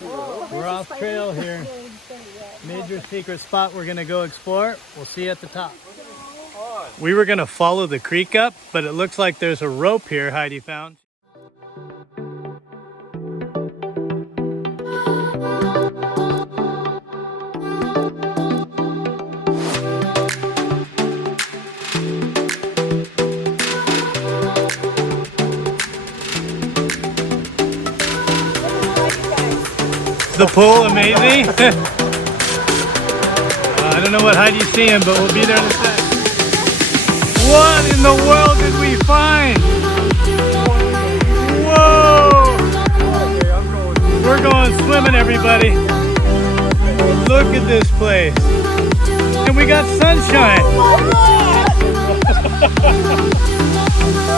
We're off trail here. Major secret spot we're gonna go explore. We'll see you at the top. We were gonna follow the creek up, but it looks like there's a rope here Heidi found. The pool amazing? I don't know what Heidi's seeing, but we'll be there in a sec. What in the world did we find? Whoa! We're going swimming, everybody. Look at this place. And we got sunshine.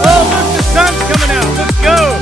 Oh, look, the sun's coming out. Let's go.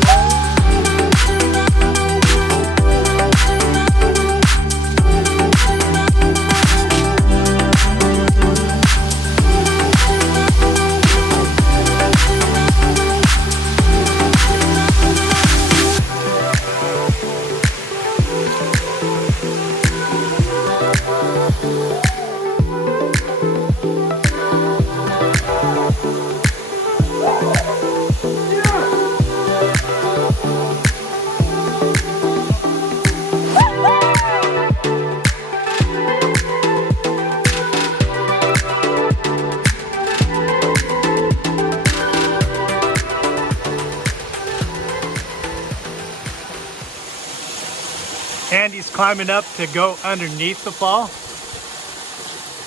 Andy's climbing up to go underneath the fall.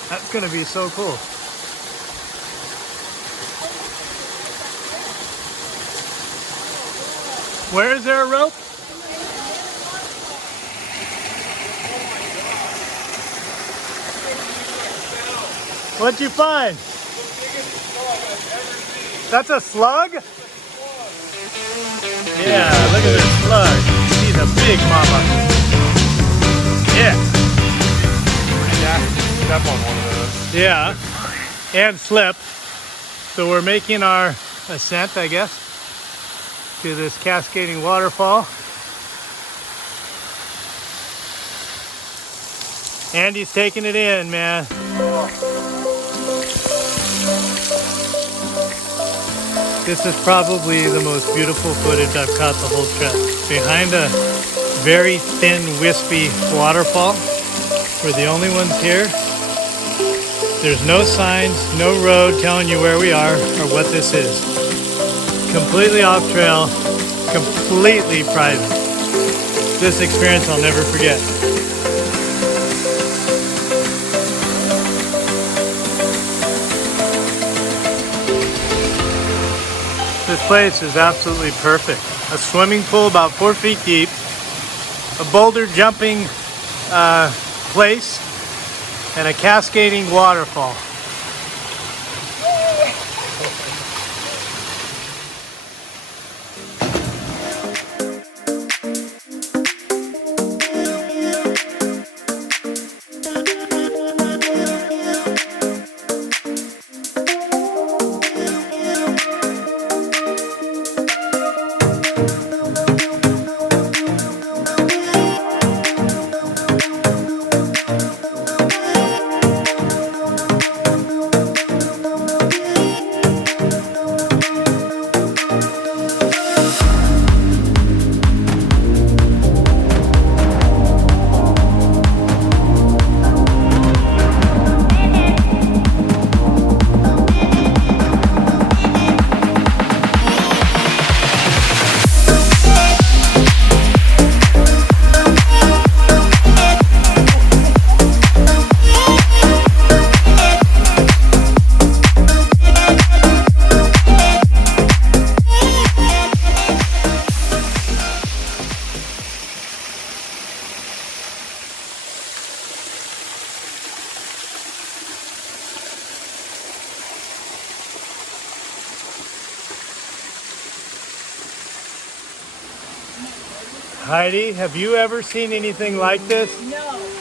That's gonna be so cool. Where is there a rope? What'd you find? That's a slug? Yeah, look at this slug. She's a big mama. Yeah. Step on one of those. Yeah. And slip. So we're making our ascent, I guess, to this cascading waterfall. Andy's taking it in, man. This is probably the most beautiful footage I've caught the whole trip. Behind a very thin, wispy waterfall. We're the only ones here. There's no signs, no road telling you where we are or what this is. Completely off trail, completely private. This experience I'll never forget. This place is absolutely perfect. A swimming pool about 4 feet deep, a boulder jumping place, and a cascading waterfall. Heidi, have you ever seen anything like this? No.